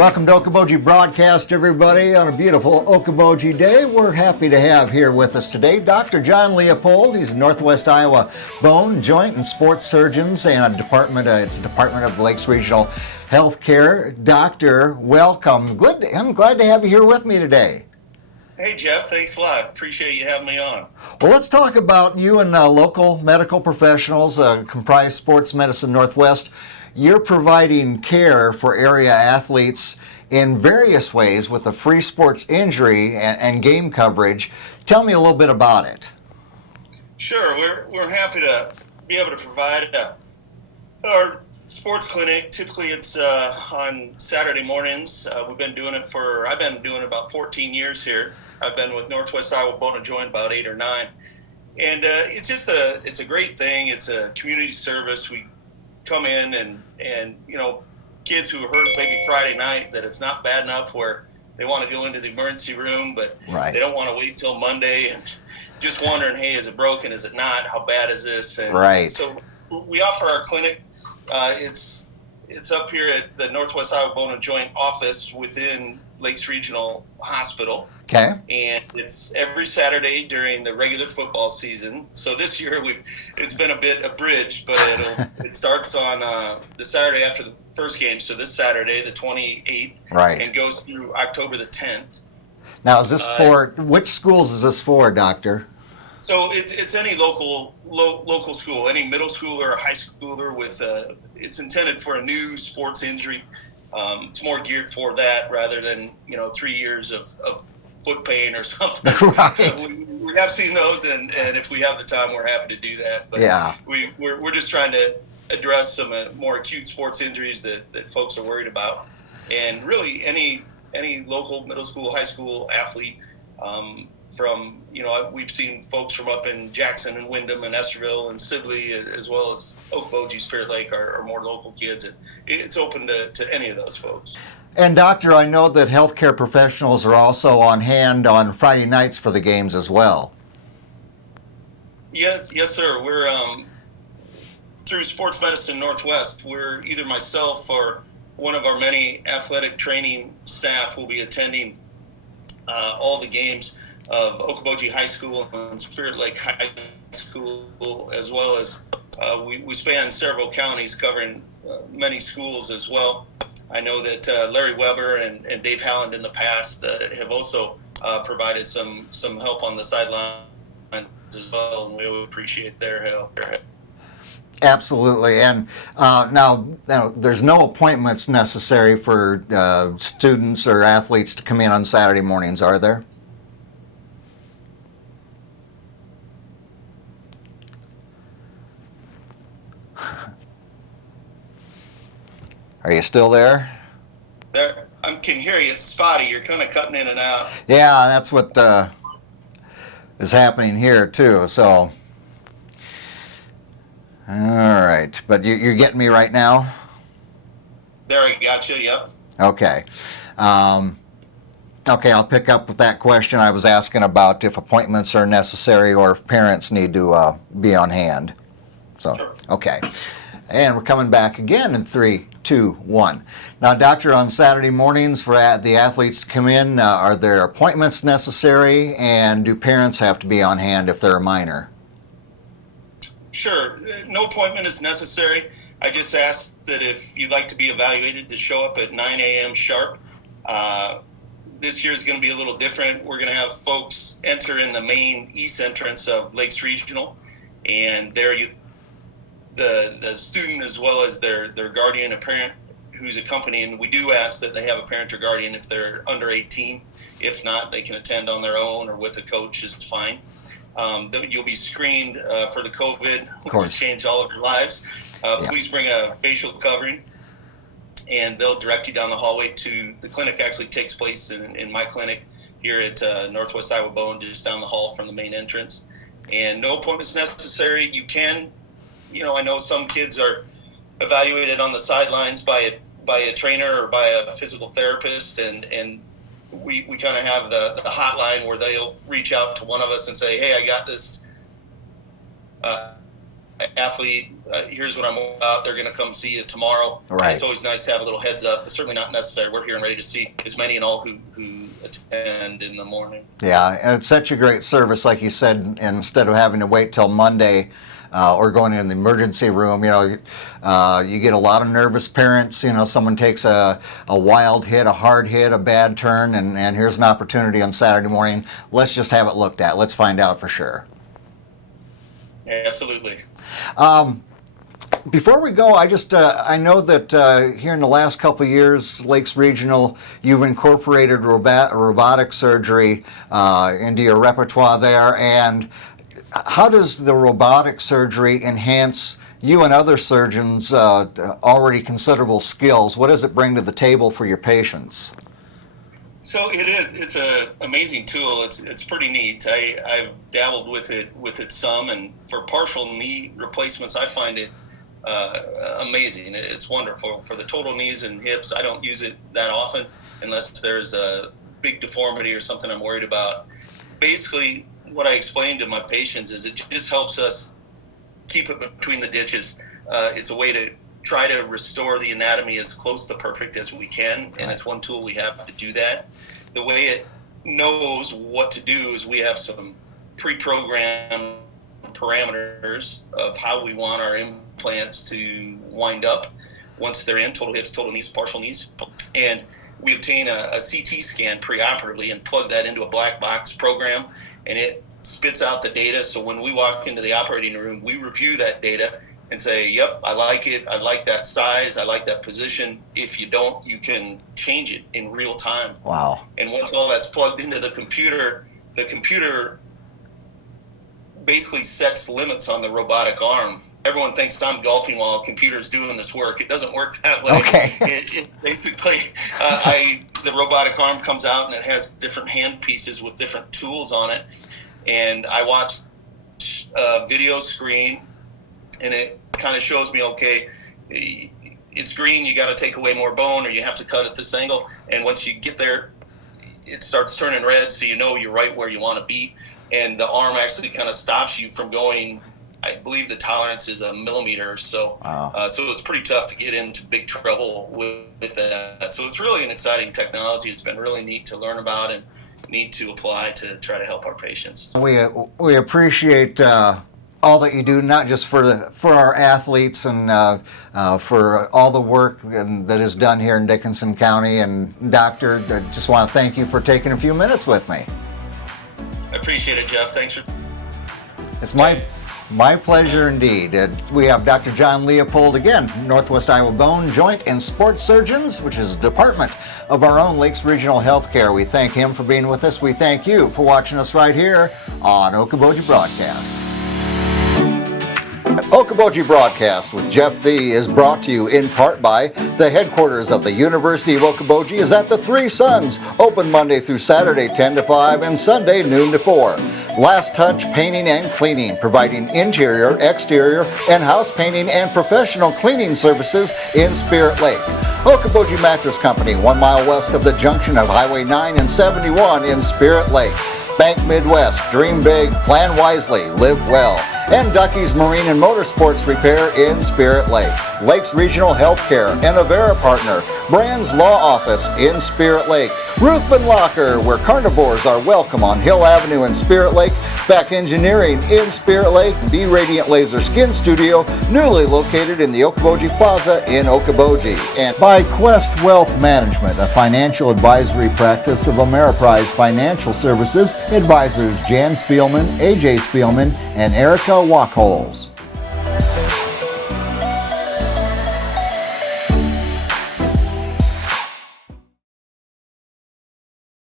Welcome to Okoboji Broadcast, everybody. On a beautiful Okoboji day, we're happy to have here with us today Dr. John Leopold. He's a Northwest Iowa Bone, Joint, and Sports Surgeons and it's a Department of Lakes Regional Healthcare. Doctor, welcome. I'm glad to have you here with me today. Hey, Jeff. Thanks a lot. Appreciate you having me on. Well, let's talk about you and local medical professionals, comprise Sports Medicine Northwest. You're providing care for area athletes in various ways with a free sports injury and game coverage. Tell me a little bit about it. Sure. We're happy to be able to provide our sports clinic. Typically, it's on Saturday mornings. I've been doing it about 14 years here. I've been with Northwest Iowa Bone and Joint about 8 or 9. And it's a great thing. It's a community service. We come in and kids who hurt maybe Friday night, that it's not bad enough where they want to go into the emergency room, but They don't want to wait till Monday and just wondering, hey, is it broken? Is it not? How bad is this? And so we offer our clinic. It's up here at the Northwest Iowa Bone and Joint office within Lakes Regional Hospital. Okay. And it's every Saturday during the regular football season. So this year it's been a bit abridged, but it starts on the Saturday after the first game. So this Saturday, the 28th, and goes through October the 10th. Now, is this for which schools is this for, Doctor? So it's any local school, any middle schooler or high schooler with it's intended for a new sports injury. It's more geared for that rather than 3 years of foot pain or something. Right. We have seen those, and if we have the time, we're happy to do that. But we're just trying to address some more acute sports injuries that folks are worried about, and really any local middle school, high school athlete. We've seen folks from up in Jackson and Windham and Esterville and Sibley, as well as Okoboji, Spirit Lake, are more local kids. And it's open to any of those folks. And Doctor, I know that healthcare professionals are also on hand on Friday nights for the games as well. Yes, sir. We're through Sports Medicine Northwest. We're either myself or one of our many athletic training staff will be attending all the games of Okoboji High School and Spirit Lake High School, as well as we span several counties covering many schools as well. I know that Larry Weber and Dave Halland in the past have also provided some help on the sideline as well, and we always appreciate their help. Absolutely. And now, there's no appointments necessary for students or athletes to come in on Saturday mornings, are there? Are you still there? There, I can hear you. It's spotty. You're kind of cutting in and out. Yeah, that's what is happening here too. So, all right, but you're getting me right now. There, I got you. Yep. Okay. Okay, I'll pick up with that question I was asking about if appointments are necessary or if parents need to be on hand. So, Sure. Okay. And we're coming back again in 3, 2, 1. Now, Doctor, on Saturday mornings for the athletes to come in, are there appointments necessary, and do parents have to be on hand if they're a minor? Sure. No appointment is necessary. I just ask that if you'd like to be evaluated, to show up at 9 a.m. sharp. This year is going to be a little different. We're going to have folks enter in the main east entrance of Lakes Regional, and there the student, as well as their guardian, a parent who's accompanying. We do ask that they have a parent or guardian if they're under 18. If not, they can attend on their own or with a coach is fine. You'll be screened for the COVID, which has changed all of your lives. Please bring a facial covering, and they'll direct you down the hallway to the clinic. Actually takes place in my clinic here at Northwest Iowa Bone, just down the hall from the main entrance. And no appointments necessary. You can, I know some kids are evaluated on the sidelines by a trainer or by a physical therapist, and we kind of have the hotline where they'll reach out to one of us and say, hey, I got this athlete here's what I'm about. They're going to come see you tomorrow. Right. It's always nice to have a little heads up, but certainly not necessary. We're here and ready to see as many and all who attend in the morning. Yeah, and it's such a great service, like you said, instead of having to wait till Monday or going in the emergency room, you get a lot of nervous parents. Someone takes a wild hit, a hard hit, a bad turn, and here's an opportunity on Saturday morning. Let's just have it looked at. Let's find out for sure. Yeah, absolutely. Before we go, I know that here in the last couple of years, Lakes Regional, you've incorporated robotic surgery into your repertoire there. And how does the robotic surgery enhance you and other surgeons' already considerable skills? What does it bring to the table for your patients? So it is. It's an amazing tool. It's pretty neat. I've dabbled with it some, and for partial knee replacements, I find it amazing. It's wonderful. For the total knees and hips, I don't use it that often unless there's a big deformity or something I'm worried about. Basically, what I explain to my patients is it just helps us keep it between the ditches. It's a way to try to restore the anatomy as close to perfect as we can, and it's one tool we have to do that. The way it knows what to do is we have some pre-programmed parameters of how we want our implants to wind up once they're in, total hips, total knees, partial knees. And we obtain a CT scan preoperatively and plug that into a black box program, and it spits out the data. So when we walk into the operating room, we review that data and say, yep, I like it. I like that size. I like that position. If you don't, you can change it in real time. Wow. And once all that's plugged into the computer basically sets limits on the robotic arm. Everyone thinks I'm golfing while a computer's doing this work. It doesn't work that way. Okay. It basically, the robotic arm comes out and it has different hand pieces with different tools on it. And I watch a video screen, and it kind of shows me, okay, it's green, you got to take away more bone, or you have to cut at this angle. And once you get there, it starts turning red, so you know you're right where you want to be. And the arm actually kind of stops you from going, I believe the tolerance is a millimeter or so. Wow. So it's pretty tough to get into big trouble with that. So it's really an exciting technology. It's been really neat to learn about and neat to apply to try to help our patients. We appreciate all that you do, not just for our athletes and for all the work that is done here in Dickinson County. And Doctor, I just want to thank you for taking a few minutes with me. I appreciate it, Jeff. Thanks for... It's my pleasure indeed. We have Dr. John Leopold again, Northwest Iowa Bone, Joint, and Sports Surgeons, which is a department of our own Lakes Regional Healthcare. We thank him for being with us. We thank you for watching us right here on Okoboji Broadcast. Okoboji Broadcast with Jeff Thee is brought to you in part by the headquarters of the University of Okoboji is at the Three Suns, open Monday through Saturday 10 to 5 and Sunday noon to 4. Last Touch Painting and Cleaning, providing interior, exterior, and house painting and professional cleaning services in Spirit Lake. Okoboji Mattress Company, 1 mile west of the junction of Highway 9 and 71 in Spirit Lake. Bank Midwest, dream big, plan wisely, live well. And Ducky's Marine and Motorsports Repair in Spirit Lake. Lakes Regional Healthcare and Avera Partner. Brand's Law Office in Spirit Lake. Ruthven Locker, where carnivores are welcome on Hill Avenue in Spirit Lake. Beck Engineering in Spirit Lake. Be Radiant Laser Skin Studio, newly located in the Okoboji Plaza in Okoboji. And by Quest Wealth Management, a financial advisory practice of Ameriprise Financial Services. Advisors Jan Spielman, AJ Spielman, and Erica Wachholz.